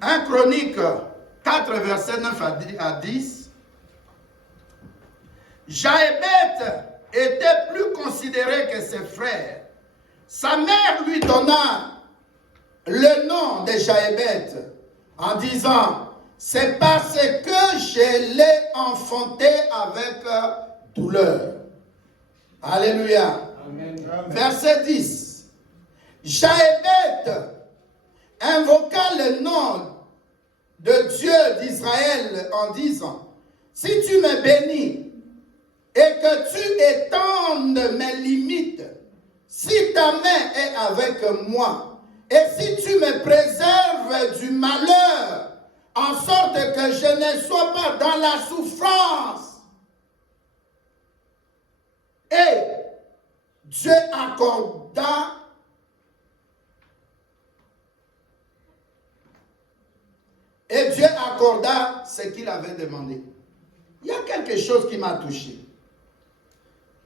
1 Chronique 4, verset 9 à 10. Jaébeth était plus considéré que ses frères. Sa mère lui donna le nom de Jaébeth en disant, c'est parce que je l'ai enfanté avec douleur. Alléluia. Amen. Verset 10. Jaébeth invoqua le nom de Dieu d'Israël en disant, si tu me bénis et que tu étendes mes limites, si ta main est avec moi, et si tu me préserves du malheur, en sorte que je ne sois pas dans la souffrance, et Dieu accorda ce qu'il avait demandé. Il y a quelque chose qui m'a touché.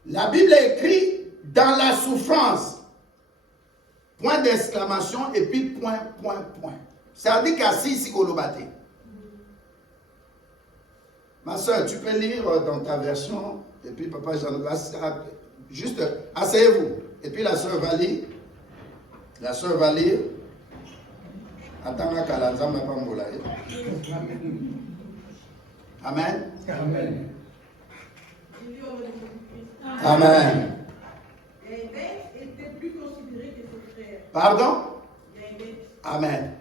La Bible écrit dans la souffrance, point d'exclamation et puis point. Ça dit qu'assis ici Golobate. Ma soeur, tu peux lire dans ta version et puis papa Jean, juste asseyez-vous et puis la soeur va lire. La soeur va lire. Attends, Kalanza m'a pas moulé. Amen. Amen. Amen. Jaébeth était plus considéré que ses frères. Pardon? Jaébeth. Amen.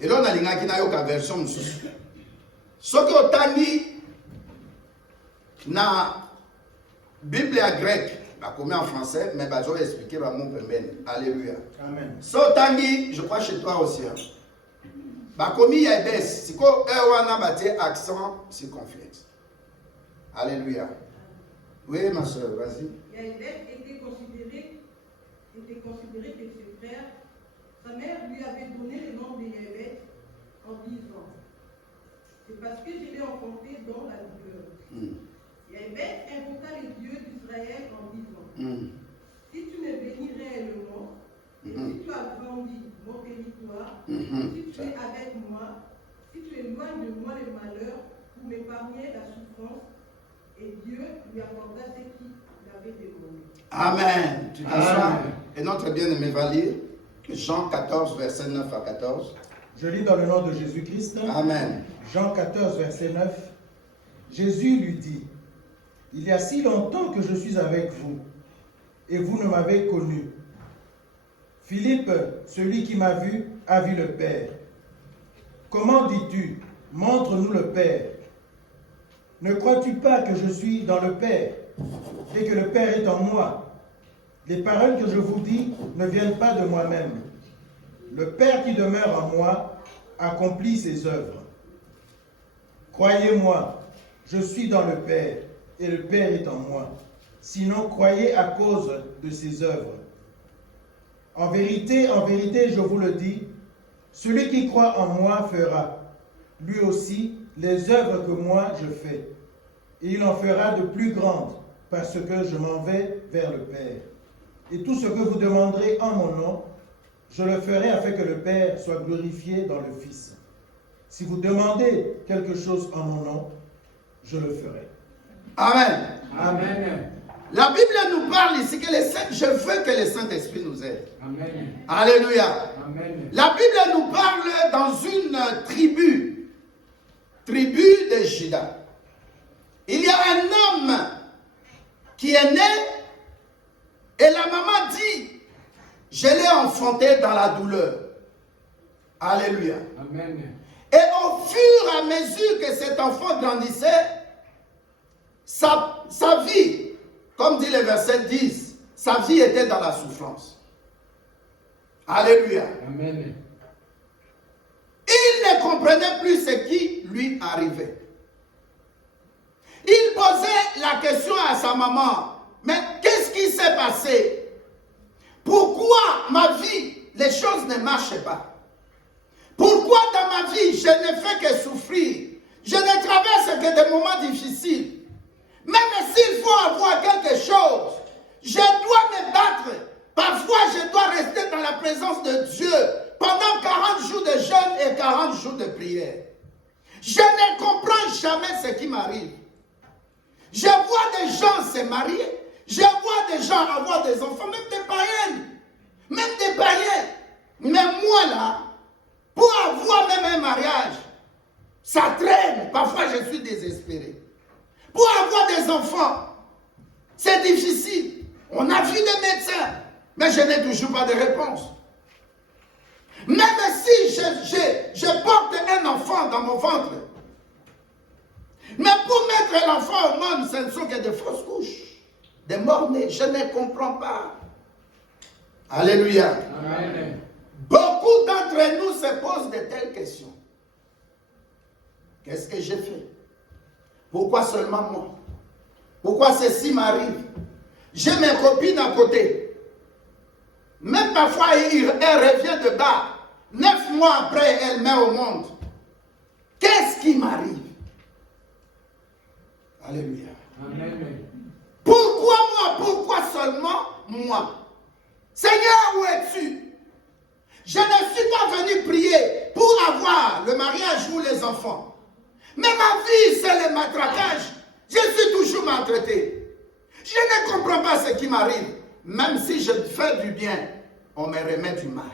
Et là, on a la version. Ce que Otani na Bible grecque, comme en français, mais je vais expliquer mon pembeni. Alléluia. Amen. Ce Otani, je crois chez toi aussi. Comme il y a des, si on a accent circonflexe. Alléluia. Oui, ma soeur, vas-y. Jaébeth était considéré que ses frères. Sa mère lui avait donné le nom de Jaébeth en disant, c'est parce que je l'ai enfanté dans la douleur. Jaébeth invoqua le Dieu d'Israël en disant, si tu me bénis réellement, et si tu agrandis mon territoire, si tu es avec moi, si tu éloignes de moi le malheur pour m'épargner la souffrance, et Dieu lui accorda ce qu'il avait demandé. Amen. Tu t'assois. Et notre bien-aimé va lire Jean 14, verset 9 à 14. Je lis dans le nom de Jésus-Christ. Amen. Jean 14, verset 9. Jésus lui dit, il y a si longtemps que je suis avec vous, et vous ne m'avez connu. Philippe, celui qui m'a vu, a vu le Père. Comment dis-tu, montre-nous le Père? Ne crois-tu pas que je suis dans le Père, et que le Père est en moi? Les paroles que je vous dis ne viennent pas de moi-même. Le Père qui demeure en moi accomplit ses œuvres. Croyez-moi, je suis dans le Père, et le Père est en moi. Sinon, croyez à cause de ses œuvres. En vérité, je vous le dis, celui qui croit en moi fera, lui aussi, les œuvres que moi je fais. Et il en fera de plus grandes, parce que je m'en vais vers le Père. Et tout ce que vous demanderez en mon nom, je le ferai afin que le Père soit glorifié dans le Fils. Si vous demandez quelque chose en mon nom, je le ferai. Amen. Amen. La Bible nous parle ici que je veux que le Saint-Esprit nous aide. Amen. Alléluia. Amen. La Bible nous parle dans une tribu de Juda. Il y a un homme qui est né et la maman dit, je l'ai enfanté dans la douleur. Alléluia. Amen. Et au fur et à mesure que cet enfant grandissait, sa vie, comme dit le verset 10, sa vie était dans la souffrance. Alléluia. Amen. Il ne comprenait plus ce qui lui arrivait. Il posait la question à sa maman, mais qu'est-ce qui s'est passé? Pourquoi ma vie, les choses ne marchent pas? Pourquoi dans ma vie, je ne fais que souffrir? Je ne traverse que des moments difficiles. Même s'il faut avoir quelque chose, je dois me battre. Parfois, je dois rester dans la présence de Dieu pendant 40 jours de jeûne et 40 jour de prière. Je ne comprends jamais ce qui m'arrive. Je vois des gens se marier. Je vois des gens avoir des enfants, même des païennes. Même des païens. Mais moi là, pour avoir même un mariage, ça traîne. Parfois je suis désespéré. Pour avoir des enfants, c'est difficile. On a vu des médecins, mais je n'ai toujours pas de réponse. Même si je porte un enfant dans mon ventre, mais pour mettre l'enfant au monde, ce ne sont que des fausses couches, des morts-nés. Je ne comprends pas. Alléluia. Amen. Beaucoup d'entre nous se posent de telles questions. Qu'est-ce que j'ai fait? Pourquoi seulement moi? Pourquoi ceci m'arrive? J'ai mes copines à côté. Même parfois, elle revient de bas. 9 mois après, elle met au monde. Qu'est-ce qui m'arrive? Alléluia. Amen. Pourquoi moi? Pourquoi seulement moi? Seigneur, où es-tu? Je ne suis pas venu prier pour avoir le mariage ou les enfants. Mais ma vie, c'est le matraquage. Je suis toujours maltraité. Je ne comprends pas ce qui m'arrive. Même si je fais du bien, on me remet du mal.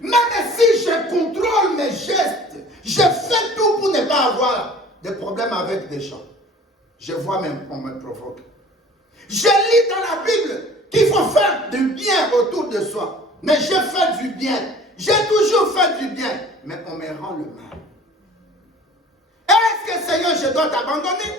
Même si je contrôle mes gestes, je fais tout pour ne pas avoir de problèmes avec des gens. Je vois même qu'on me provoque. Je lis dans la Bible qu'il faut faire du bien autour de soi. Mais je fais du bien. J'ai toujours fait du bien. Mais on me rend le mal. Est-ce que Seigneur, je dois t'abandonner?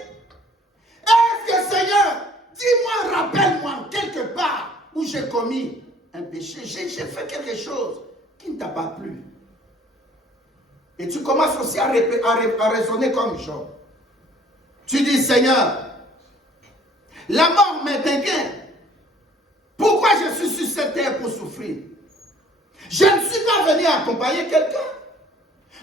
Est-ce que Seigneur, dis-moi, rappelle-moi quelque part où j'ai commis un péché. J'ai fait quelque chose qui ne t'a pas plu. Et tu commences aussi à raisonner comme Job. Tu dis, Seigneur, la mort m'est inquiète. Pourquoi je suis sur cette terre pour souffrir? Je ne suis pas venu accompagner quelqu'un.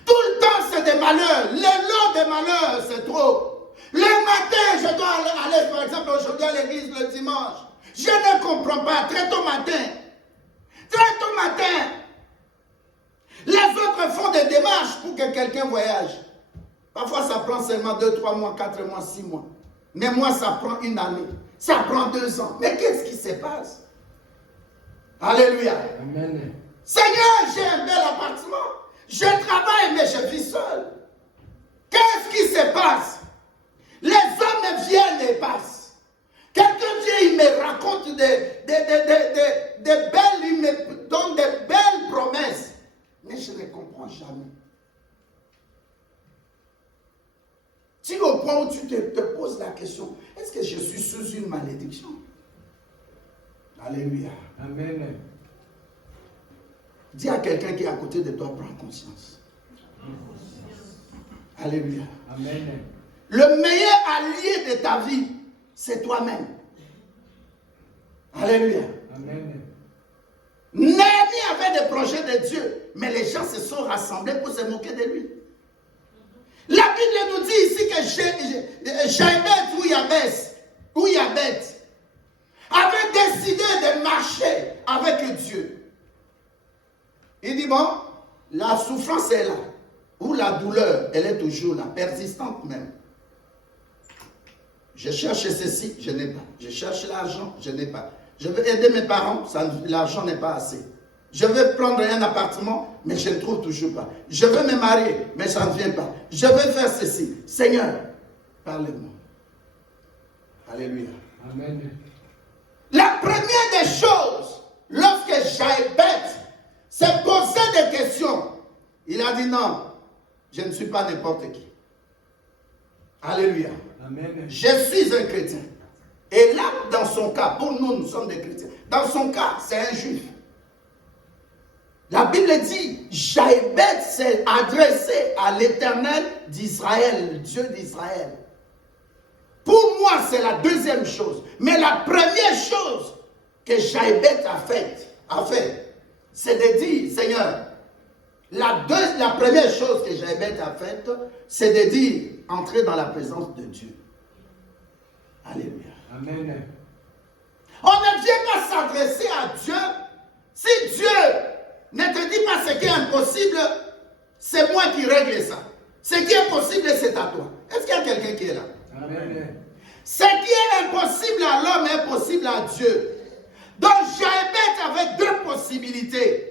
Tout le temps, c'est des malheurs. Le lot des malheurs, c'est trop. Le matin, je dois aller, par exemple, aujourd'hui à l'église le dimanche. Je ne comprends pas. Très tôt matin. Très tôt matin. Les autres font des démarches pour que quelqu'un voyage. Parfois, ça prend seulement 2, 3 mois, 4 mois, 6 mois. Mais moi, ça prend 1 année. Ça prend 2 ans. Mais qu'est-ce qui se passe? Alléluia. Amen. Seigneur, j'ai un bel appartement. Je travaille, mais je vis seul. Qu'est-ce qui se passe? Les hommes viennent et passent. Quelqu'un vient, il me raconte des belles, il me donne des belles promesses. Mais je ne comprends jamais. Tu es au point où tu te poses la question, est-ce que je suis sous une malédiction? Alléluia. Amen. Dis à quelqu'un qui est à côté de toi, prends conscience. Alléluia. Amen. Le meilleur allié de ta vie, c'est toi-même. Alléluia. Amen. Néhémie avait des projets de Dieu, mais les gens se sont rassemblés pour se moquer de lui. La Bible nous dit ici que Jaébet ou Yabet avait décidé de marcher avec Dieu. Il dit, bon, la souffrance est là, ou la douleur, elle est toujours là, persistante même. Je cherche ceci, je n'ai pas. Je cherche l'argent, je n'ai pas. Je veux aider mes parents, l'argent n'est pas assez. Je veux prendre un appartement, mais je ne trouve toujours pas. Je veux me marier, mais ça ne vient pas. Je veux faire ceci. Seigneur, parlez-moi. Alléluia. Amen. La première des choses, lorsque Jaébet s'est posé des questions, il a dit non, je ne suis pas n'importe qui. Alléluia. Amen. Je suis un chrétien. Et là, dans son cas, pour nous, nous sommes des chrétiens. Dans son cas, c'est un juif. La Bible dit, Jaébet s'est adressé à l'Éternel d'Israël, le Dieu d'Israël. Pour moi, c'est la deuxième chose. Mais la première chose que Jaébet a fait, c'est de dire, Seigneur, la première chose que Jaébet a faite, c'est de dire, entrer dans la présence de Dieu. Alléluia. Amen. On ne vient pas s'adresser à Dieu si Dieu ne te dis pas ce qui est impossible, c'est moi qui règle ça. Ce qui est possible, c'est à toi. Est-ce qu'il y a quelqu'un qui est là? Amen. Ce qui est impossible à l'homme est possible à Dieu. Donc Jaébet avait deux possibilités.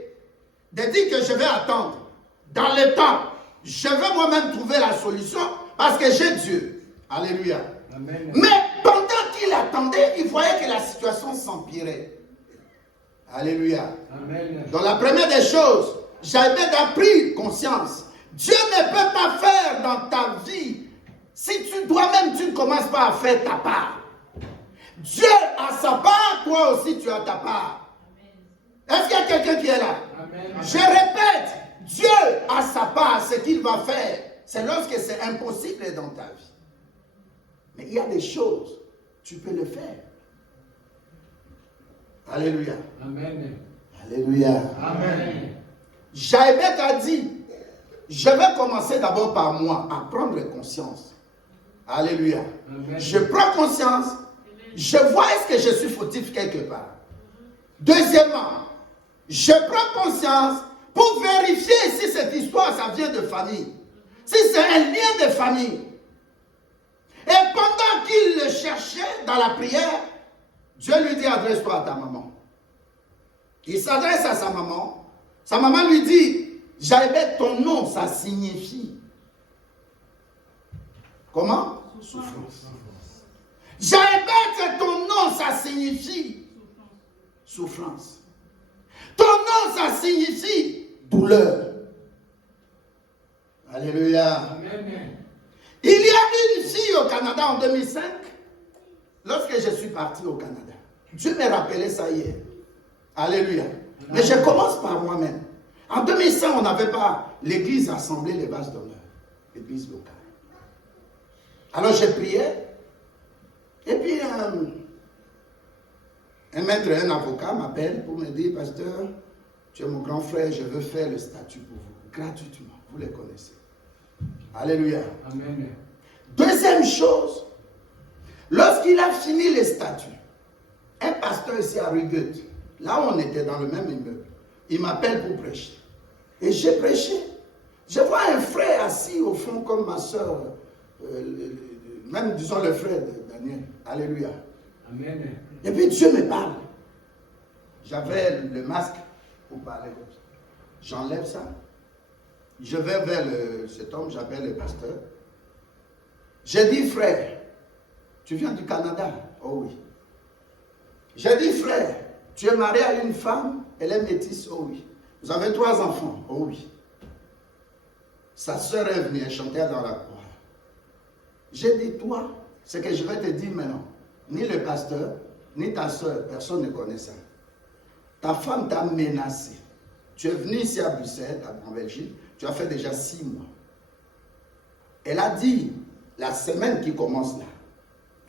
De dire que je vais attendre. Dans le temps, je vais moi-même trouver la solution parce que j'ai Dieu. Alléluia. Amen. Mais pendant qu'il attendait, il voyait que la situation s'empirait. Alléluia. Amen. Donc la première des choses, Jaébet a pris conscience. Dieu ne peut pas faire dans ta vie si toi-même tu ne commences pas à faire ta part. Dieu a sa part, toi aussi tu as ta part. Est-ce qu'il y a quelqu'un qui est là? Amen. Je répète, Dieu a sa part, ce qu'il va faire. C'est lorsque c'est impossible dans ta vie. Mais il y a des choses, tu peux le faire. Alléluia. Amen. Alléluia. Amen. Jaébet a dit, je vais commencer d'abord par moi, à prendre conscience. Alléluia. Amen. Je prends conscience, je vois est-ce que je suis fautif quelque part. Deuxièmement, je prends conscience pour vérifier si cette histoire, ça vient de famille. Si c'est un lien de famille. Et pendant qu'il le cherchait dans la prière, Dieu lui dit, adresse-toi à ta maman. Il s'adresse à sa maman. Sa maman lui dit, Jaébet, ton nom, ça signifie. Comment? Souffrance. Jaébet, ton nom, ça signifie souffrance. Ton nom, ça signifie douleur. Alléluia. Amen. Il y a une fille au Canada en 2005, lorsque je suis parti au Canada. Dieu m'a rappelé ça hier. Alléluia. Mais je commence par moi-même. En 2005, on n'avait pas l'église assemblée, les bases d'honneur, l'église locale. Alors je priais, et puis un maître, un avocat m'appelle pour me dire, pasteur, tu es mon grand frère, je veux faire le statut pour vous, gratuitement, vous les connaissez. Alléluia. Amen. Deuxième chose, lorsqu'il a fini les statuts, un pasteur ici à Rugut, là où on était dans le même immeuble, il m'appelle pour prêcher. Et j'ai prêché. Je vois un frère assis au fond comme ma soeur, même disons le frère de Daniel. Alléluia. Amen. Et puis Dieu me parle. J'avais le masque pour parler. J'enlève ça. Je vais vers cet homme, j'appelle le pasteur. J'ai dit, frère, tu viens du Canada? Oh oui. J'ai dit, frère, tu es marié à une femme, elle est métisse? Oh oui. Vous avez 3 enfants? Oh oui. Sa soeur est venue, elle chantait dans la croix. J'ai dit, toi, ce que je vais te dire maintenant, ni le pasteur, ni ta soeur, personne ne connaît ça. Ta femme t'a menacé. Tu es venu ici à Bruxelles, en Belgique, tu as fait déjà 6 mois. Elle a dit, la semaine qui commence là,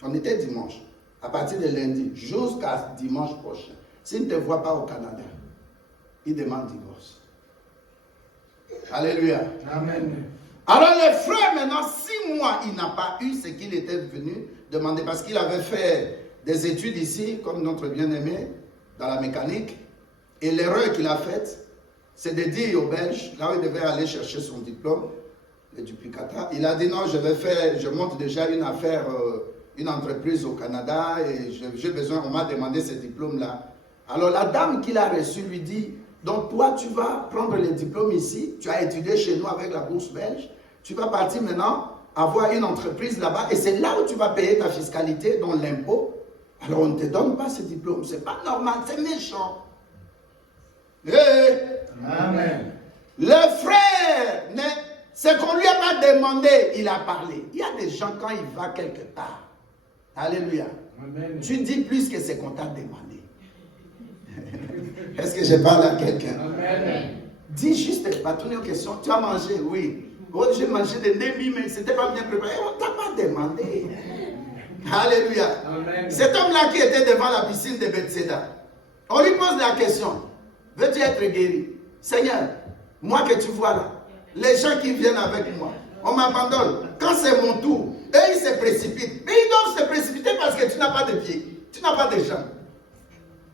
on était dimanche, à partir de lundi jusqu'à dimanche prochain, s'il ne te voit pas au Canada, il demande divorce. Alléluia. Amen. Alors le frère, maintenant, 6 mois, il n'a pas eu ce qu'il était venu demander, parce qu'il avait fait des études ici, comme notre bien-aimé, dans la mécanique. Et l'erreur qu'il a faite, c'est de dire aux Belges, là où il devait aller chercher son diplôme, le duplicata, il a dit non, je monte déjà une affaire, une entreprise au Canada, et j'ai besoin, on m'a demandé ce diplôme-là. Alors la dame qu'il a reçue lui dit, donc toi tu vas prendre le diplôme ici, tu as étudié chez nous avec la bourse belge, tu vas partir maintenant avoir une entreprise là-bas, et c'est là où tu vas payer ta fiscalité, dont l'impôt. Alors on ne te donne pas ce diplôme, c'est pas normal, c'est méchant. Amen. Le frère, ce qu'on lui a pas demandé, il a parlé. Il y a des gens, quand il va quelque part, alléluia, Amen. tu dis plus que ce qu'on t'a demandé. Est-ce que je parle à quelqu'un? Amen. Dis juste, pas tourner aux questions. Tu as mangé? Oui. Oh, j'ai mangé des demi, mais ce n'était pas bien préparé. On ne t'a pas demandé. Alléluia. Amen. Cet homme-là qui était devant la piscine de Bethséda, on lui pose la question, veux-tu être guéri? Seigneur, moi que tu vois là, les gens qui viennent avec moi, on m'abandonne. Quand c'est mon tour, eux ils se précipitent. Mais ils doivent se précipiter parce que tu n'as pas de pieds, tu n'as pas de jambes.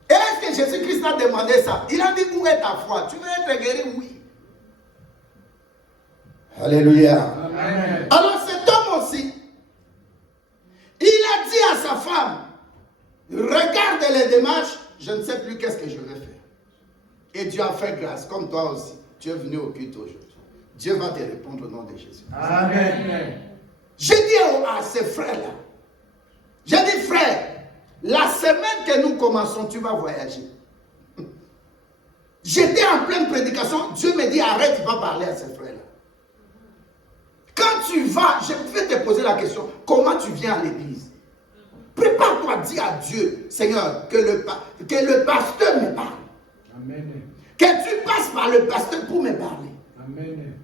Est-ce que Jésus-Christ a demandé ça, il a dit où est ta foi? Tu veux être guéri? Oui. Alléluia. Amen. Alors cet homme aussi, il a dit à sa femme, regarde les démarches, je ne sais plus qu'est-ce que je vais faire. Et Dieu a fait grâce, comme toi aussi. Tu es venu au culte aujourd'hui. Dieu va te répondre au nom de Jésus. Amen. J'ai dit à ces frères-là, j'ai dit frère, la semaine que nous commençons, tu vas voyager. J'étais en pleine prédication, Dieu me dit arrête, tu vas parler à ces frères-là. Quand tu vas, je vais te poser la question, comment tu viens à l'église? Prépare-toi, dis à Dieu, Seigneur, que le pasteur me parle. Amen. Que tu passes par le pasteur pour me parler. Amen.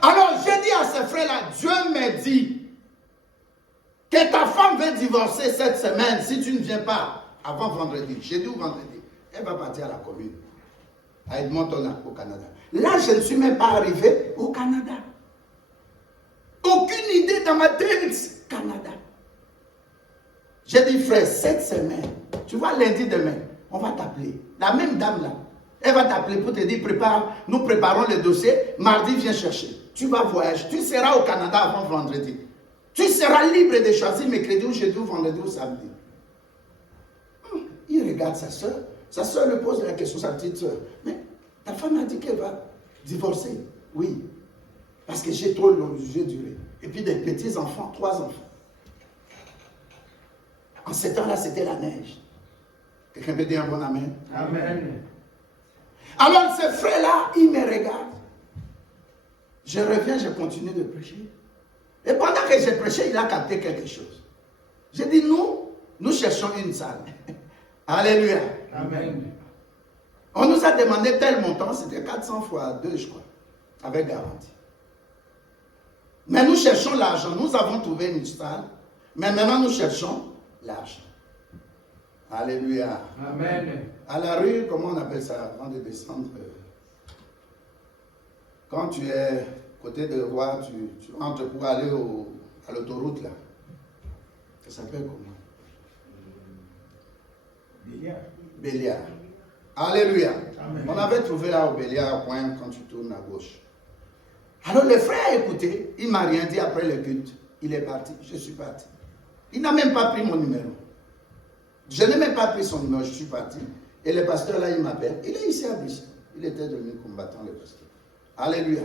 Alors j'ai dit à ces frères-là, Dieu me dit que ta femme veut divorcer cette semaine si tu ne viens pas avant vendredi. Jeudi ou vendredi, elle va partir à la commune, à Edmonton au Canada. Là, je ne suis même pas arrivé au Canada. Aucune idée dans ma tête, Canada. J'ai dit, frère, cette semaine, tu vois, lundi demain, on va t'appeler. La même dame là, elle va t'appeler pour te dire, prépare, nous préparons le dossier, mardi, viens chercher. Tu vas voyager, tu seras au Canada avant vendredi. Tu seras libre de choisir mercredi ou jeudi ou vendredi ou samedi. Il regarde sa soeur lui pose la question, sa petite soeur. Mais ta femme a dit qu'elle va divorcer. Oui, parce que j'ai trop duré. Et puis des petits enfants, 3 enfants. En ce temps-là, c'était la neige. Quelqu'un peut dire un bon amen? Amen. Alors ce frère-là, il me regarde. Je reviens, je continue de prêcher. Et pendant que je prêchais, il a capté quelque chose. J'ai dit, nous cherchons une salle. Alléluia. Amen. On nous a demandé tel montant, c'était 400 fois 2, je crois, avec garantie. Mais nous cherchons l'argent. Nous avons trouvé une salle, mais maintenant nous cherchons l'argent. Alléluia. Amen. À la rue, comment on appelle ça avant de descendre? Quand tu es côté de Roi, tu entres pour aller à l'autoroute là. Ça s'appelle comment? Béliard. Alléluia. Amen. On avait trouvé là au Béliard, au point quand tu tournes à gauche. Alors le frère a écouté, il ne m'a rien dit après le culte. Il est parti, je suis parti. Il n'a même pas pris mon numéro. Je n'ai même pas pris son numéro, je suis parti. Et le pasteur là, il m'appelle. Il est ici à Bruxelles. Il était devenu combattant, le pasteur. Alléluia.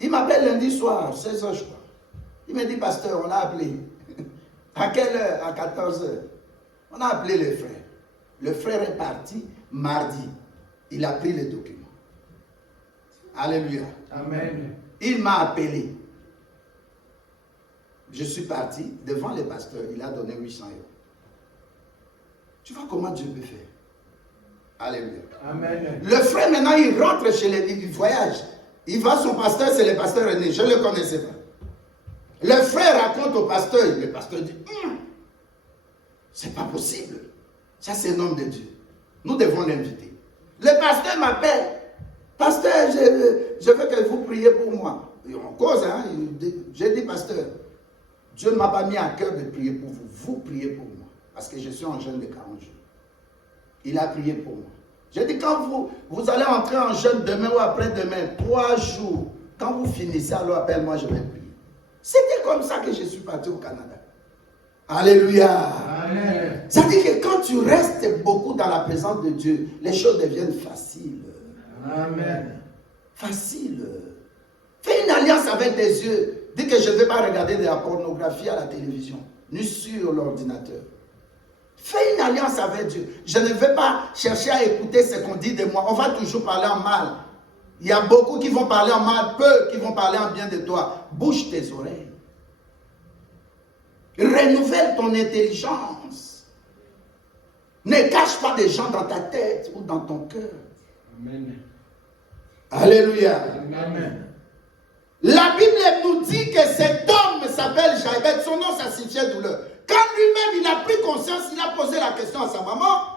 Il m'appelle lundi soir, 16h je crois. Il me dit, pasteur, on a appelé. À quelle heure? À 14h. On a appelé le frère. Le frère est parti mardi. Il a pris les documents. Alléluia. Amen. Il m'a appelé. Je suis parti devant le pasteur. Il a donné 800 euros. Tu vois comment Dieu peut faire? Alléluia. Amen. Le frère, maintenant, il rentre chez les... Il voyage. Il va, son pasteur, c'est le pasteur René. Je ne le connaissais pas. Le frère raconte au pasteur. Le pasteur dit, c'est pas possible. Ça, c'est un homme de Dieu. Nous devons l'inviter. Le pasteur m'appelle. Pasteur, je veux que vous priez pour moi. Et on cause, hein. J'ai dit, pasteur, Dieu ne m'a pas mis à cœur de prier pour vous. Vous priez pour moi. Parce que je suis en jeûne de 40 jours. Il a prié pour moi. J'ai dit, quand vous allez entrer en jeûne demain ou après-demain, 3 jours, quand vous finissez, alors appelle-moi, je vais prier. C'était comme ça que je suis parti au Canada. Alléluia. Amen. Ça dit que quand tu restes beaucoup dans la présence de Dieu, les choses deviennent faciles. Amen. Facile. Fais une alliance avec tes yeux. Dis que je ne vais pas regarder de la pornographie à la télévision, ni sur l'ordinateur. Fais une alliance avec Dieu. Je ne vais pas chercher à écouter ce qu'on dit de moi. On va toujours parler en mal. Il y a beaucoup qui vont parler en mal, peu qui vont parler en bien de toi. Bouge tes oreilles. Renouvelle ton intelligence. Ne cache pas des gens dans ta tête ou dans ton cœur. Amen. Alléluia. Amen. La Bible nous dit que cet homme s'appelle Jaïbet. Son nom, ça signifiait douleur. Quand lui-même, il a pris conscience, il a posé la question à sa maman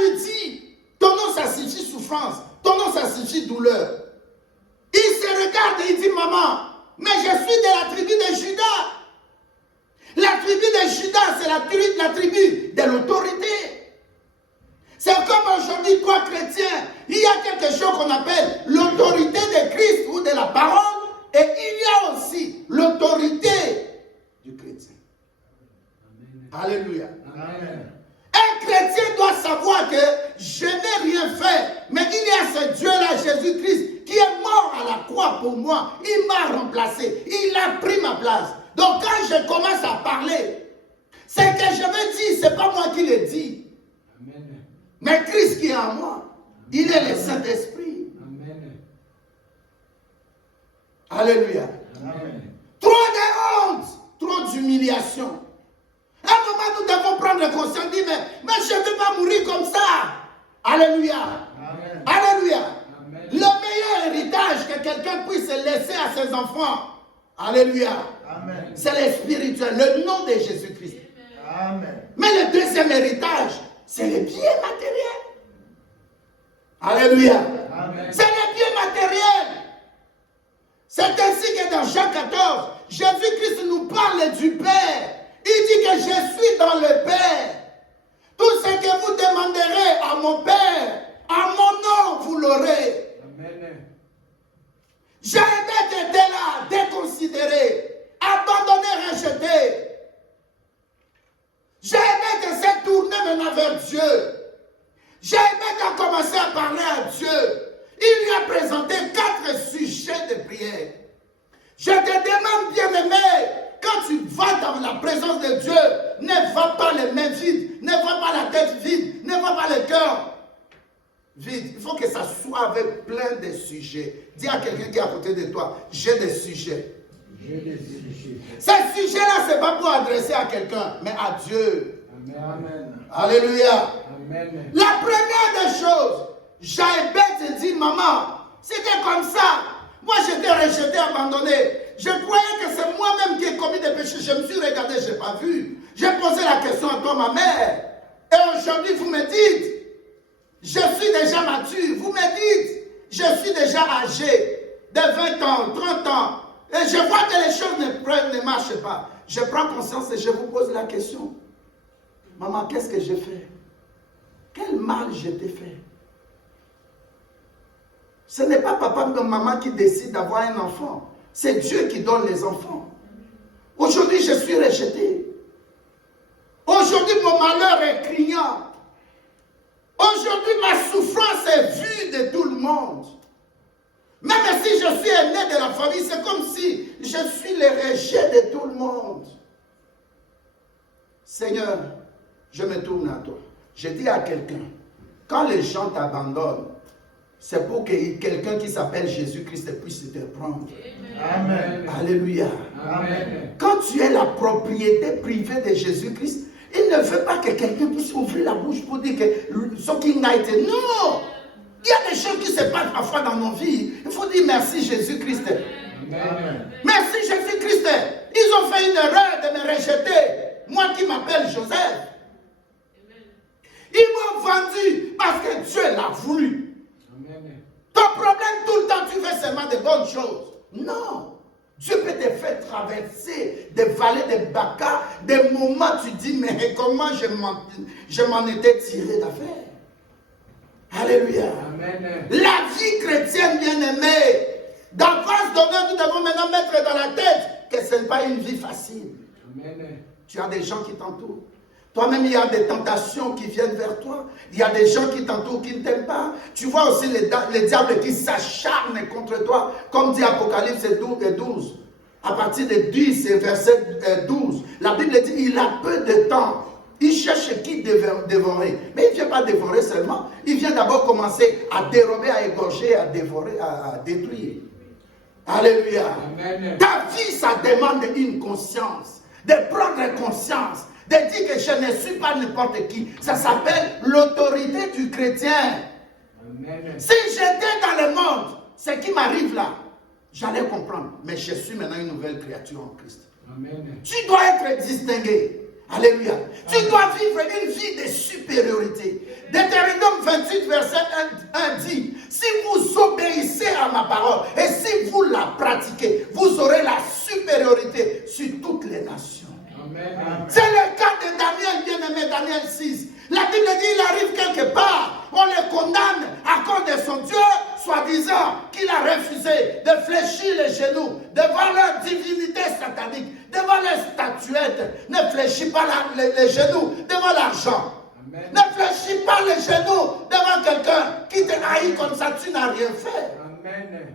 lui dit, ton nom, ça signifie souffrance. Ton nom, ça signifie douleur. Il se regarde et il dit, maman, mais je suis de la tribu de Juda. La tribu de Juda, c'est la tribu de l'autorité. C'est comme aujourd'hui, toi chrétien, il y a quelque chose qu'on appelle l'autorité de Christ ou de la parole, et il y a aussi l'autorité du chrétien. Alléluia. Amen. Un chrétien doit savoir que je n'ai rien fait, mais il y a ce Dieu-là, Jésus-Christ, qui est mort à la croix pour moi. Il m'a remplacé, il a pris ma place. Donc quand je commence à parler, c'est que je me dis, c'est pas moi qui le dis. Amen. Mais Christ qui est en moi, il est le Saint-Esprit. Amen. Alléluia. Amen. Trop de honte, trop d'humiliation. À un moment, nous devons prendre conscience, dire, mais je ne veux pas mourir comme ça. Alléluia. Amen. Alléluia. Amen. Le meilleur héritage que quelqu'un puisse laisser à ses enfants, alléluia, Amen. c'est le spirituel, le nom de Jésus-Christ. Amen. Mais le deuxième héritage, c'est les biens matériels. Alléluia. Amen. C'est les biens matériels. C'est ainsi que dans Jean 14, Jésus-Christ nous parle du Père. Il dit que je suis dans le Père. Tout ce que vous demanderez à mon Père, à mon nom, vous l'aurez. Amen. J'avais été là, déconsidéré, abandonné, rejeté. J'ai aimé que cette tournée maintenant vers Dieu. J'ai aimé qu'on commençait à parler à Dieu. Il lui a présenté 4 sujets de prière. Je te demande, bien-aimé, quand tu vas dans la présence de Dieu, ne va pas les mains vides, ne va pas la tête vide, ne va pas le cœur vide. Il faut que ça soit avec plein de sujets. Dis à quelqu'un qui est à côté de toi, j'ai des sujets. J'ai des sujets. Ces sujets-là, ce n'est pas pour adresser à quelqu'un, mais à Dieu. Amen. Alléluia. Amen. La première des choses, j'avais bête et dit, maman, c'était comme ça. Moi, j'étais rejeté, abandonné. Je croyais que c'est moi-même qui ai commis des péchés. Je me suis regardé, je n'ai pas vu. J'ai posé la question à toi, ma mère. Et aujourd'hui, vous me dites, je suis déjà mature. Vous me dites, je suis déjà âgé de 20 ans, 30 ans. Et je vois que les choses ne marchent pas. Je prends conscience et je vous pose la question. Maman, qu'est-ce que j'ai fait? Quel mal je t'ai fait? Ce n'est pas papa ou maman qui décide d'avoir un enfant. C'est Dieu qui donne les enfants. Aujourd'hui, je suis rejeté. Aujourd'hui, mon malheur est criant. Aujourd'hui, ma souffrance est vue de tout le monde. Même si je suis aîné de la famille, c'est comme si je suis le rejet de tout le monde. Seigneur, je me tourne à toi. Je dis à quelqu'un, quand les gens t'abandonnent, c'est pour que quelqu'un qui s'appelle Jésus-Christ puisse te prendre. Amen. Alléluia. Amen. Quand tu es la propriété privée de Jésus-Christ, il ne veut pas que quelqu'un puisse ouvrir la bouche pour dire que ce qui n'a été. Non! Il y a des choses qui se passent parfois dans nos vies. Il faut dire merci Jésus-Christ. Amen. Merci Jésus-Christ. Ils ont fait une erreur de me rejeter. Moi qui m'appelle Joseph. Ils m'ont vendu parce que Dieu l'a voulu. Amen. Ton problème tout le temps, tu fais seulement de bonnes choses. Non. Dieu peut te faire traverser des vallées de Baka, des moments où tu dis, mais comment je m'en étais tiré d'affaire. Alléluia. Amen. La vie chrétienne bien-aimée, dans grâce d'honneur, nous devons maintenant mettre dans la tête que ce n'est pas une vie facile. Amen. Tu as des gens qui t'entourent. Toi-même, il y a des tentations qui viennent vers toi. Il y a des gens qui t'entourent, qui ne t'aiment pas. Tu vois aussi les diables qui s'acharnent contre toi. Comme dit Apocalypse 12. À partir de 10 et verset 12. La Bible dit, il a peu de temps. Il cherche qui dévorer. Mais il ne vient pas dévorer seulement. Il vient d'abord commencer à dérober, à égorger, à dévorer, à détruire. Alléluia. Amen. Ta vie, ça demande une conscience. De prendre conscience. De dire que je ne suis pas n'importe qui. Ça s'appelle l'autorité du chrétien. Amen. Si j'étais dans le monde, ce qui m'arrive là, j'allais comprendre. Mais je suis maintenant une nouvelle créature en Christ. Amen. Tu dois être distingué. Alléluia. Tu dois vivre une vie de supériorité. Deutéronome 28, verset 1 dit, si vous obéissez à ma parole et si vous la pratiquez, vous aurez la supériorité sur toutes les nations. Amen. C'est le cas de Daniel, bien-aimé, Daniel 6. La Bible dit, il arrive quelque part son Dieu, soi-disant, qu'il a refusé de fléchir les genoux devant leur divinité satanique, devant les statuettes. Ne fléchis pas les genoux devant l'argent. Amen. Ne fléchis pas les genoux devant quelqu'un qui te haït comme ça, tu n'as rien fait. Amen.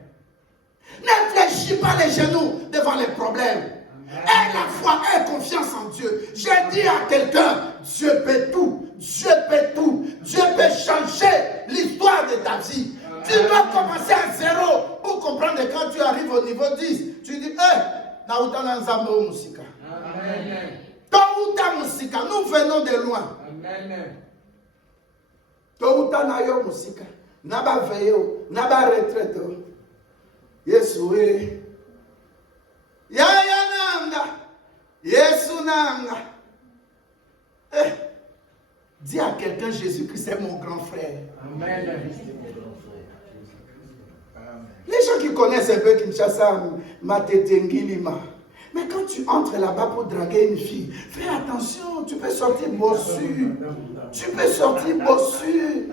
Ne fléchis pas les genoux devant les problèmes. Aie la foi, aie confiance en Dieu. J'ai dit à quelqu'un, Dieu peut tout, Dieu peut tout, Dieu peut changer l'histoire de ta vie. Tu dois commencer à zéro pour comprendre que quand tu arrives au niveau 10, tu dis, Naouta Nzambo Musika. Amen. Touta Musika, nous venons de loin. Amen. Touta Nayo Musika, Naba Veyo, Naba retraite. Yesu, Yaya Nanga, Yesu Nanga. Dis à quelqu'un, Jésus-Christ est mon grand frère. Amen. Les gens qui connaissent un peu Kinshasa, Matetengilima. Mais quand tu entres là-bas pour draguer une fille, fais attention, tu peux sortir bossu. Tu peux sortir bossu.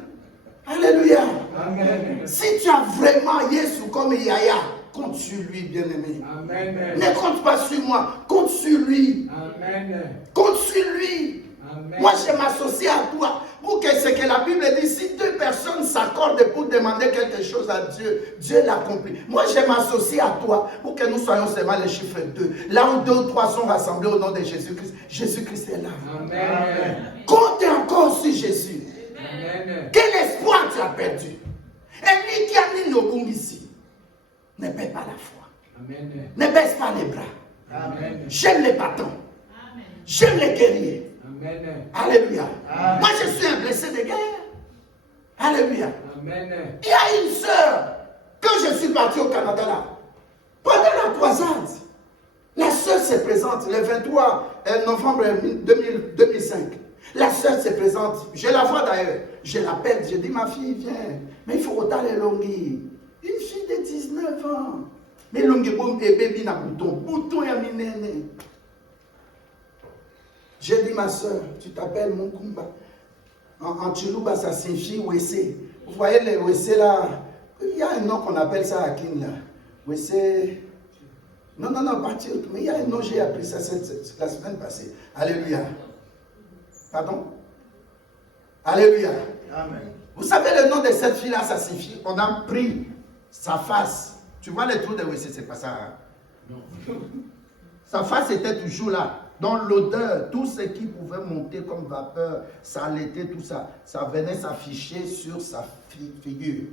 Alléluia. Amen. Si tu as vraiment Yesu comme Yaya, compte sur lui, bien-aimé. Amen. Ne compte pas sur moi, compte sur lui. Amen. Compte sur lui. Amen. Moi, je m'associe à toi. Pour que ce que la Bible dit, si deux personnes s'accordent pour demander quelque chose à Dieu, Dieu l'accomplit. Moi, je m'associe à toi pour que nous soyons seulement les chiffres 2. Là où 2 ou 3 sont rassemblés au nom de Jésus-Christ, Jésus-Christ est là. Amen. Compte encore sur Jésus. Amen. Quel espoir tu as perdu? Et lui qui a mis nos bons ici, ne perds pas la foi. Amen. Ne baisse pas les bras. Amen. J'aime les bâtons. J'aime les guerriers. Amen. Alléluia. Amen. Moi, je suis un blessé de guerre. Alléluia. Amen. Il y a une sœur, quand je suis parti au Canada là, pendant la croisade, la sœur se présente le 23 novembre 2005. La sœur se présente, je la vois d'ailleurs, je l'appelle, je dis ma fille viens, mais il faut autant les longues. Une fille de 19 ans. Mais longue bon bébé na bouton ya minene. J'ai dit ma soeur, tu t'appelles Monkumba. En Chiluba, ça signifie Wessé. Vous voyez les Wessé là, il y a un nom qu'on appelle ça à Kin là. Wessé. Non, pas turc, mais il y a un nom, j'ai appris ça la semaine passée. Alléluia. Pardon? Alléluia. Amen. Vous savez le nom de cette fille-là, ça signifie, on a pris sa face. Tu vois les trous de WC, c'est pas ça. Hein? Non. Sa face était toujours là. Dans l'odeur, tout ce qui pouvait monter comme vapeur, saleté, tout ça, ça venait s'afficher sur sa figure.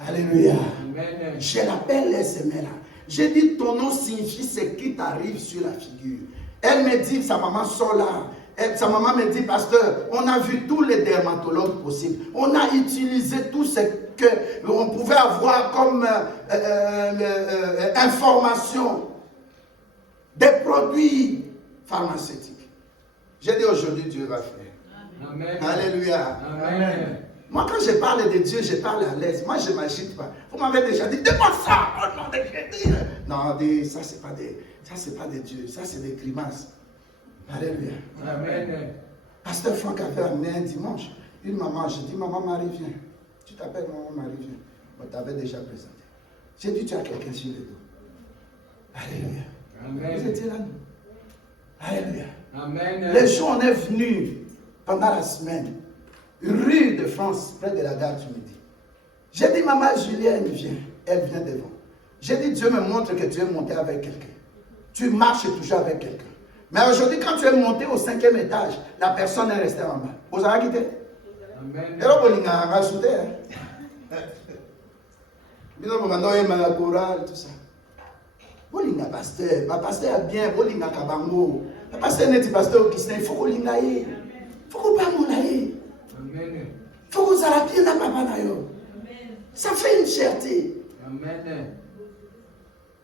Alléluia. Amen. Je l'appelle les semelles là. J'ai dit ton nom signifie ce qui t'arrive sur la figure. Elle me dit, sa maman sort là. Sa maman me dit, pasteur, on a vu tous les dermatologues possibles. On a utilisé tout ce qu'on pouvait avoir comme information des produits pharmaceutiques. J'ai dit aujourd'hui, Dieu va faire. Amen. Alléluia. Amen. Moi, quand je parle de Dieu, je parle à l'aise. Moi, je ne m'agite pas. Vous m'avez déjà dit, demande ça au nom de Jésus. Non, ça, ce n'est pas de Dieu. Ça, c'est des grimaces. Alléluia. Amen. Pasteur Franck avait amené un dimanche une maman. J'ai dit, maman Marie, viens. Tu t'appelles maman Marie, viens. On t'avait déjà présenté. J'ai dit, tu as quelqu'un sur le dos. Alléluia. Amen. Vous étiez là, nous. Alléluia. Amen. Les jour, on est venus pendant la semaine, rue de France, près de la gare du Midi. J'ai dit, maman Julienne, viens. Elle vient devant. J'ai dit, Dieu me montre que tu es monté avec quelqu'un. Tu marches toujours avec quelqu'un. Mais aujourd'hui, quand tu es monté au 5e étage, la personne est restée en bas. Vous avez quitté? Amen. Et là, vous avez rajouté. Vous avez tout ça. Bolinga pasteur, ma pasteur est bien, bolinga kabango. Le pasteur n'est pas pasteur qui il faut qu'on l'ingaye. Il faut qu'on parle monaye. Amen. Il faut qu'on s'arrête la papa nayo. Ça fait une fierté. Amen.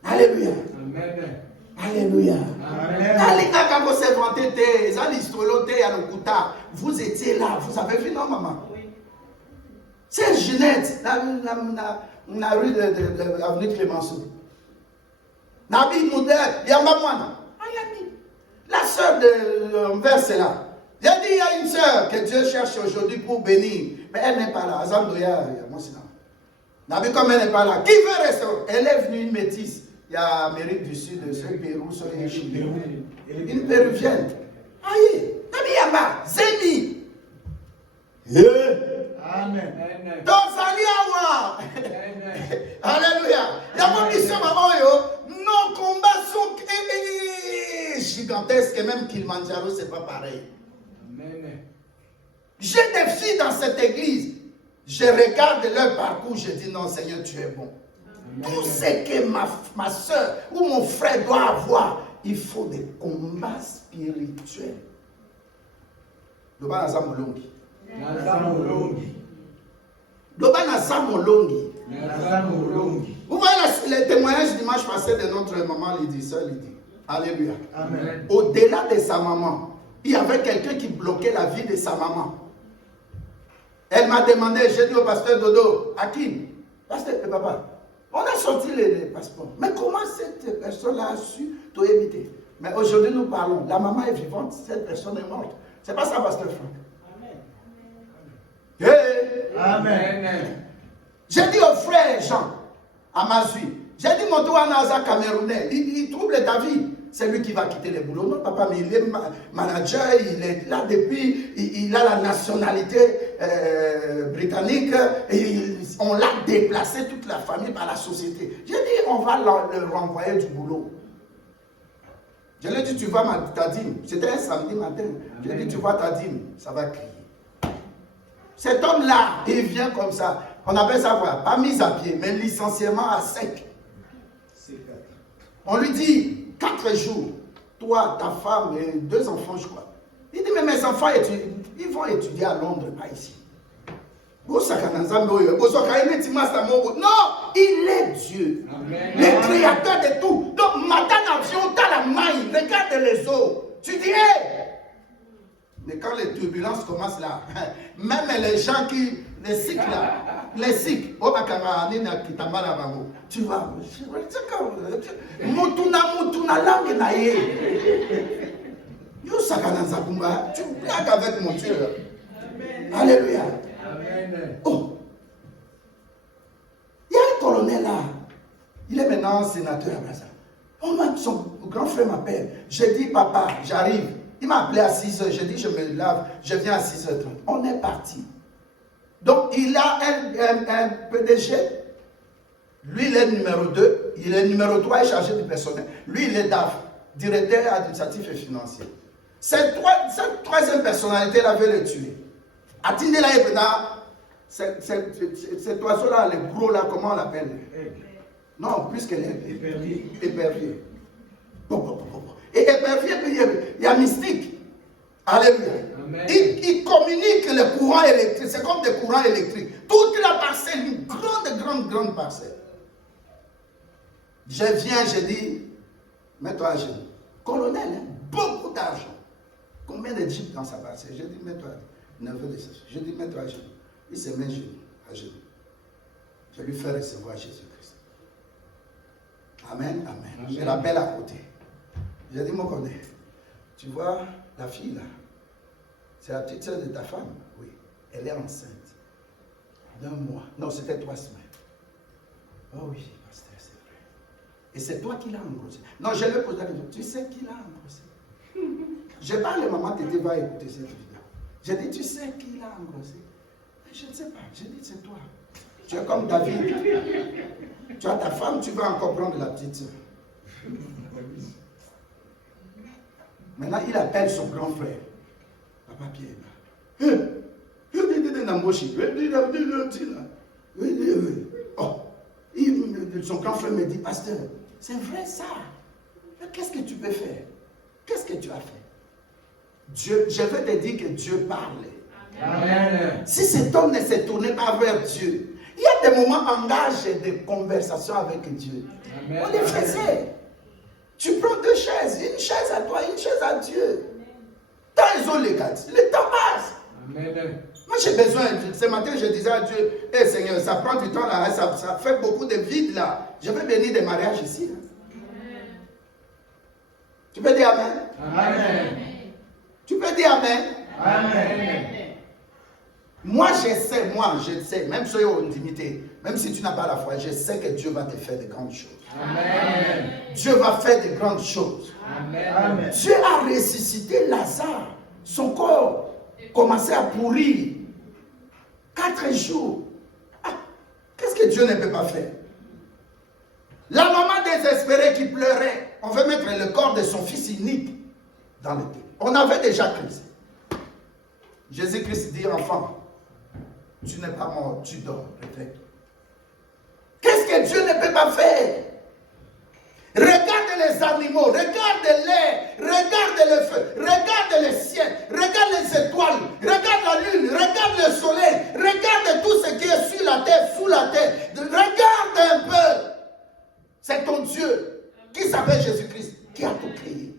Alléluia. Amen. Alléluia. Amen. Vous étiez là, vous avez vu, non, maman? C'est Ginette, la rue de l'avenue Clémenceau. Nabi Moudek, Yamamwana. La sœur de Anvers, c'est là. J'ai dit, il y a une sœur que Dieu cherche aujourd'hui pour bénir. Mais elle n'est pas là. Azam Doya, moi c'est là. Nabi, comme elle n'est pas là, qui veut rester? Elle est venue une métisse. Il y a Amérique du Sud, ceux Pérou, ceux Chili. Une péruvienne. Aïe, Nabi Yamba, Zeni. Amen. Amen. Donc, Awa. Amen. Alléluia. La condition, maman, nos combats sont gigantesques et même Kilimanjaro, c'est pas pareil. Amen. J'ai des filles dans cette église. Je regarde leur parcours, je dis non, Seigneur, tu es bon. Tout ce que ma soeur ou mon frère doit avoir, il faut des combats spirituels. Loba naza molongi. Loba naza molongi. Vous voyez les témoignages dimanche passé de notre maman Lydie, sœur Lydie. Alléluia. Amen. Au-delà de sa maman, il y avait quelqu'un qui bloquait la vie de sa maman. Elle m'a demandé, j'ai dit au pasteur Dodo, Hakim, pasteur et papa, on a sorti les passeports. Mais comment cette personne-là a su tout éviter? Mais aujourd'hui, nous parlons. La maman est vivante, cette personne est morte. C'est pas ça, pasteur Franck. Amen. Hey. Amen. J'ai dit au frère Jean, à Mazui, j'ai dit, mon tour Naza Camerounais, il trouble ta vie. C'est lui qui va quitter le boulot. Non, papa, mais il est manager, il est là depuis, il a la nationalité britannique, et on l'a déplacé, toute la famille, par la société. J'ai dit, on va le renvoyer du boulot. Je lui ai dit, tu vois ta dîme. C'était un samedi matin. Je lui ai dit, tu vois ta dîme, ça va crier. Cet homme-là, il vient comme ça. On appelle ça quoi? Pas mis à pied, mais licenciement à sec. On lui dit, 4 jours, toi, ta femme et 2 enfants, je crois. Il dit, mais mes enfants, ils vont étudier à Londres, pas ici. Non, il est Dieu. Amen. Le créateur de tout. Donc, matin, avion, t'as la main, regarde les eaux. Tu dirais. Mais quand les turbulences commencent là, même les gens qui, les cycles là, les cycles, tu vois, mutuna langue na ye. Yo sakana zakumba, tu blagues avec mon Dieu. Alléluia. Amen. Oh, il y a un colonel là, il est maintenant sénateur à Brazza. Son grand frère m'appelle. J'ai dit, papa, j'arrive. Il m'a appelé à 6 h. J'ai dit, je me lave, je viens à 6h30. On est parti. Donc, il a un PDG. Lui, il est numéro 2. Il est numéro 3 et chargé du personnel. Lui, il est DAF, directeur administratif et financier. Cette troisième personnalité-là veut le tuer. Attendez là, cet oiseau-là, le gros là, comment on l'appelle? Non, plus que l'épervier. Épervier. Et épervier, il y a mystique. Alléluia. Il communique le courant électrique. C'est comme des courants électriques. Toute la parcelle, une grande parcelle. Je viens, je dis, mets-toi à genoux. Colonel, hein, beaucoup d'argent. Combien de jeeps dans sa parcelle? Je dis, mets-toi à genoux. Neveu de ce. Je dis, mets-toi à genoux. Il se met à genoux. Je lui fais recevoir Jésus-Christ. Amen, amen. Je l'appelle à côté. J'ai dit, mon connaît, tu vois, la fille là, c'est la petite soeur de ta femme? Oui. Elle est enceinte. D'1 mois. Non, c'était 3 semaines. Oh oui, pasteur, c'est vrai. Et c'est toi qui l'as engrossé. Non, je lui ai posé la question. Tu sais qui l'a engrossé? Je parle, maman Tété va écouter cette vidéo. J'ai dit, tu sais qui l'a engrossé? Je ne sais pas. J'ai dit, c'est toi. Tu es comme David. Tu as ta femme, tu vas encore prendre la petite soeur. Maintenant, il appelle son grand frère. Papa Pierre. Oh, son grand frère me dit, pasteur, c'est vrai ça. Mais qu'est-ce que tu peux faire? Qu'est-ce que tu as fait? Dieu, je vais te dire que Dieu parle. Amen. Si cet homme ne se tournait pas vers Dieu, il y a des moments engagés de conversation avec Dieu. Amen. On les faisait. Tu prends 2 chaises, une chaise à toi, une chaise à Dieu. Tant ils ont les gars, le temps passe. Amen. Moi j'ai besoin, ce matin je disais à Dieu, hé Seigneur, ça prend du temps là, ça fait beaucoup de vide là. Je vais bénir des mariages ici. Amen. Tu peux dire Amen? Amen. Tu peux dire Amen? Amen. Moi, je sais, même si on intimité, même si tu n'as pas la foi, je sais que Dieu va te faire de grandes choses. Amen. Dieu va faire de grandes choses. Amen. Dieu a ressuscité Lazare. Son corps commençait à pourrir. 4 jours. Ah, qu'est-ce que Dieu ne peut pas faire? La maman désespérée qui pleurait, on veut mettre le corps de son fils unique dans le thé. On avait déjà Christ. Jésus-Christ dit, enfant, tu n'es pas mort, tu dors, réveille. Qu'est-ce que Dieu ne peut pas faire? Regarde les animaux, regarde l'air, regarde le feu, regarde le ciel, regarde les étoiles, regarde la lune, regarde le soleil, regarde tout ce qui est sur la terre, sous la terre. Regarde un peu. C'est ton Dieu qui s'appelle Jésus-Christ, qui a tout créé.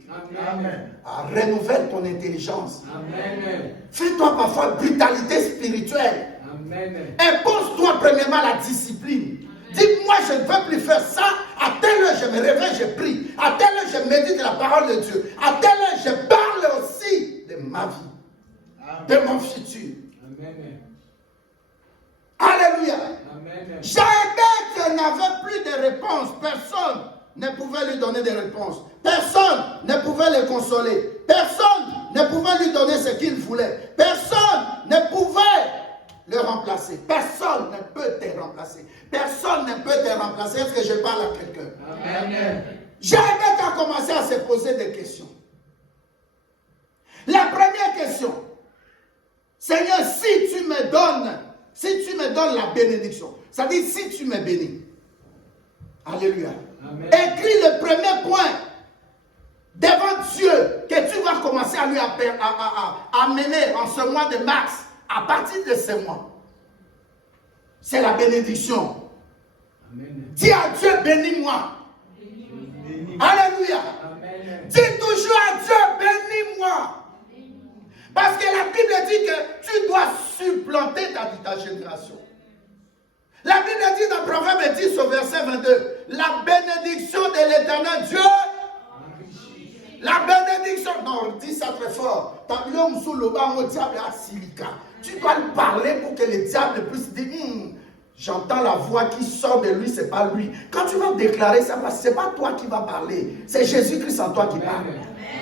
Amen. Renouvelle ton intelligence. Amen. Fais-toi parfois brutalité spirituelle. Amen. Impose-toi premièrement la discipline. Dis-moi, je ne veux plus faire ça. À telle heure, je me réveille, je prie. À telle heure, je médite la parole de Dieu. À telle heure, je parle aussi de ma vie, de mon futur. Amen. Alléluia. Amen. Jaébet n'avait plus de réponse. Personne ne pouvait lui donner des réponses. Personne ne pouvait le consoler. Personne ne pouvait lui donner ce qu'il voulait. Personne ne pouvait le remplacer. Personne ne peut te remplacer. Personne ne peut te remplacer. Est-ce que je parle à quelqu'un? Amen. Jaébet a commencé à se poser des questions. La première question, Seigneur, si tu me donnes la bénédiction, ça dit si tu me bénis. Alléluia. Amen. Écris le premier point devant Dieu que tu vas commencer à lui amener en ce mois de mars. À partir de ce mois, c'est la bénédiction. Amen. Dis à Dieu, bénis-moi. Alléluia. Amen. Dis toujours à Dieu, bénis-moi. Parce que la Bible dit que tu dois supplanter ta génération. La Bible dit dans Proverbe 10 au verset 22, la bénédiction de l'Éternel Dieu, la bénédiction, non, dis ça très fort. Tu dois lui parler pour que le diable puisse dire, j'entends la voix qui sort de lui, c'est pas lui. Quand tu vas déclarer ça, c'est pas toi qui vas parler, c'est Jésus-Christ en toi qui parle.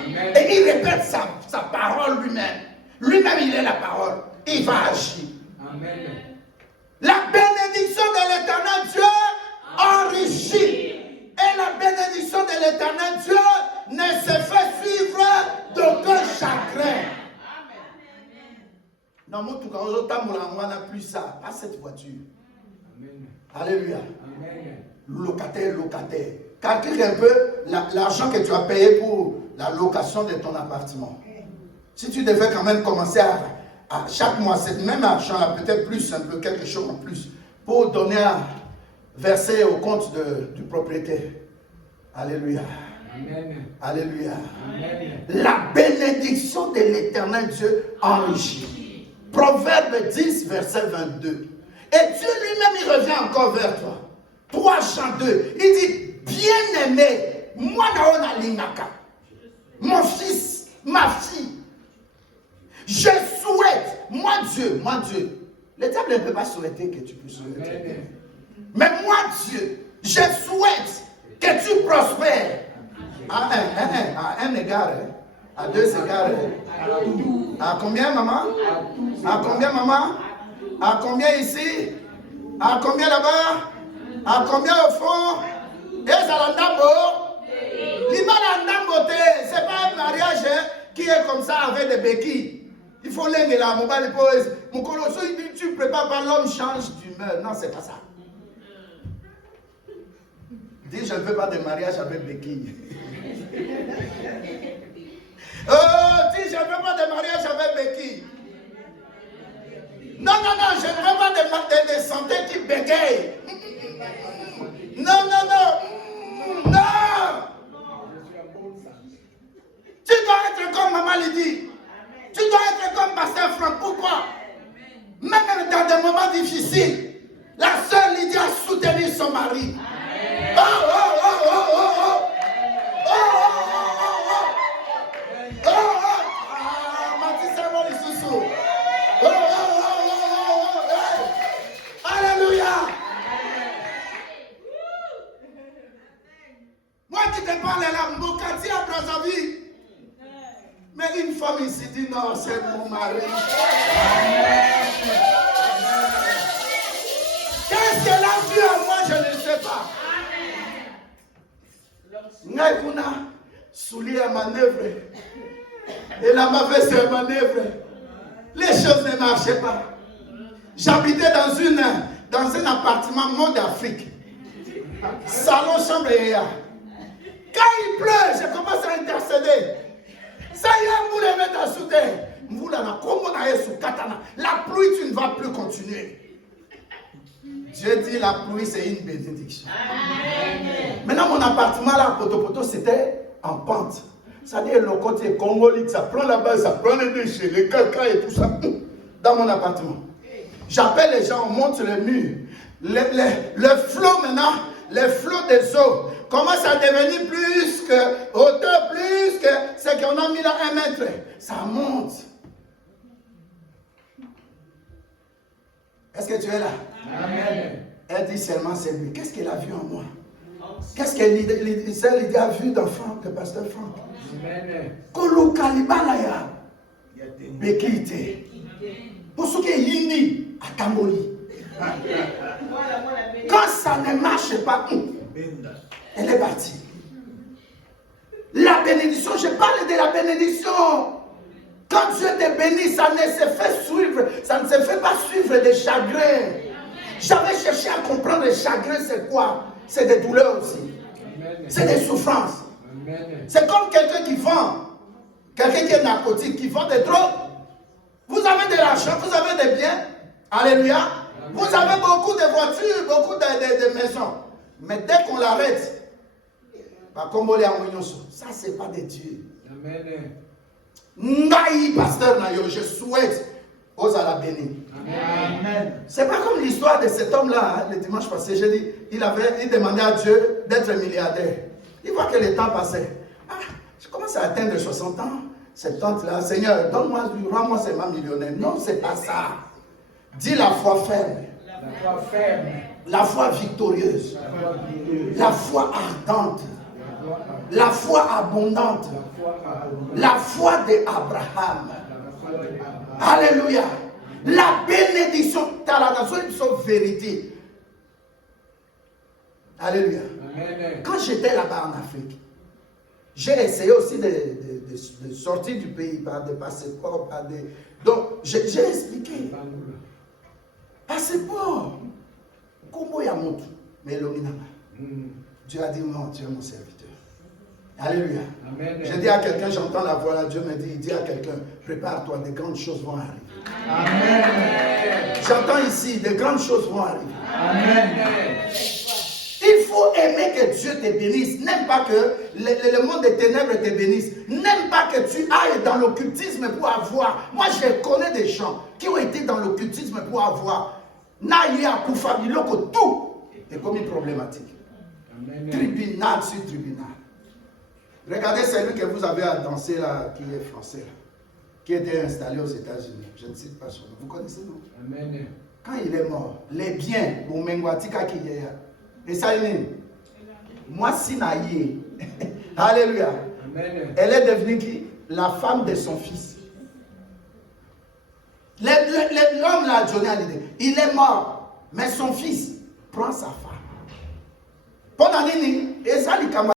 Amen. Et il répète sa parole lui-même. Lui-même, il est la parole. Il va agir. Amen. La bénédiction de l'Éternel Dieu enrichit. Et la bénédiction de l'Éternel Dieu ne se fait suivre d'aucun chagrin. Non, moi, tout cas, on n'a plus ça. Pas cette voiture. Amen. Alléluia. Amen. Locataire. Calcule un peu l'argent que tu as payé pour la location de ton appartement. Si tu devais quand même commencer à chaque mois, cet même argent-là, peut-être plus, un peu quelque chose en plus, pour donner verser au compte du propriétaire. Alléluia. Amen. Alléluia. Amen. La bénédiction de l'Éternel Dieu enrichit. Proverbe 10, verset 22. Et Dieu lui-même, il revient encore vers toi. 3 Jean 2. Il dit, bien-aimé, moi naona lingaka. Mon fils, ma fille. Je souhaite, moi Dieu. Le diable ne peut pas souhaiter que tu puisses souhaiter. Amen. Mais moi Dieu, je souhaite que tu prospères. À un égard, à 2 égards. À combien, maman? À combien, maman? À combien ici? À combien là-bas? À combien au fond? Et ça l'andambo? L'imam c'est pas un mariage qui est comme ça avec des béquilles. Il faut l'aimer là, mon bal pose. Mon colosso, il dit, tu prépares pas, l'homme change d'humeur. Non, c'est pas ça. Dis, je ne veux pas de mariage avec béquille. Dis, je ne veux pas de mariage avec béquille. Non, je ne veux pas de santé qui bégaye. Non. Tu dois être comme maman Lydie. Tu dois être comme Pasteur Franck. Pourquoi? Même dans des moments difficiles, la sœur Lydie a soutenu son mari. il te parle là, Mokati à Brazzaville. Mais une femme ici dit non, c'est mon mari. Qu'est-ce qu'elle a vu à moi, je ne sais pas. Ngaïkouna, soulier à manœuvre. Et la mauvaise manœuvre. Les choses ne marchaient pas. J'habitais dans un appartement mode Afrique. Salon, chambre et ya. Quand il pleut, je commence à intercéder. Ça y est, vous les mettez à souder. La pluie, tu ne vas plus continuer. Dieu dit la pluie, c'est une bénédiction. Maintenant, mon appartement là, Poto, c'était en pente. C'est-à-dire le côté congolais, ça prend la base, ça prend les déchets, les caca et tout ça, dans mon appartement. J'appelle les gens, on monte le mur. Le flot maintenant, le flot des eaux commence à devenir plus que hauteur, plus que ce qu'on a mis là 1 mètre. Ça monte. Est-ce que tu es là? Amen. Elle dit seulement c'est lui. Qu'est-ce qu'elle a vu en moi? Qu'est-ce que Lydie a vu dans Franck, le pasteur Franck? Amen. Kolo Kalibalaya. Bekite. Pour ceux qui sont Yindi, à Tamboli. Quand ça ne marche pas, elle est partie. La bénédiction, je parle de la bénédiction. Quand Dieu te bénit, ça ne se fait suivre, ça ne se fait pas suivre des chagrins. J'avais cherché à comprendre les chagrins, c'est quoi? C'est des douleurs aussi. C'est des souffrances. C'est comme quelqu'un qui vend, quelqu'un qui est narcotique, qui vend des drogues. Vous avez de l'argent, vous avez des biens. Alléluia. Vous avez beaucoup de voitures, beaucoup de maisons. Mais dès qu'on l'arrête, ça c'est pas de Dieu. Amen. Naï, pasteur Nayo, je souhaite aux à la bénir. Amen. C'est pas comme l'histoire de cet homme-là, le dimanche passé, j'ai dit, il demandait à Dieu d'être milliardaire. Il voit que le temps passait. Ah, je commence à atteindre 60 ans, 70 là, Seigneur, donne-moi, rends-moi seulement millionnaire. Non, c'est pas ça. Dis la foi ferme. La foi ferme. La foi victorieuse. La foi victorieuse. La foi ardente. La foi abondante. La foi d'Abraham. Alléluia. La bénédiction. Une vérité. Alléluia. Amen. Quand j'étais là-bas en Afrique, j'ai essayé aussi de sortir du pays par des passeports, donc j'ai expliqué. Passeport. Comment Yamout. Mais Dieu a dit non, tu es mon serviteur. Alléluia. Amen. Je dis à quelqu'un, j'entends la voix là, Dieu me dit, il dit à quelqu'un, prépare-toi, des grandes choses vont arriver. Amen. J'entends ici, des grandes choses vont arriver. Amen. Il faut aimer que Dieu te bénisse. N'aime pas que le monde des ténèbres te bénisse. N'aime pas que tu ailles dans l'occultisme pour avoir. Moi, je connais des gens qui ont été dans l'occultisme pour avoir. Naïe à Koufabiloko, tout est comme une problématique. Amen. Tribunal sur tribunal. Regardez celui que vous avez à danser là, qui est français, là, qui était installé aux États-Unis. Je ne cite pas son nom. Vous connaissez, non? Amen. Quand il est mort, les biens, pour Mengwatika qui est là, et ça il est. Moi, Sinaïe. Alléluia. Amen. Elle est devenue qui? La femme de son fils. L'homme là, Johnny Hallyday, il est mort, mais son fils prend sa femme. Pendant l'année, et ça,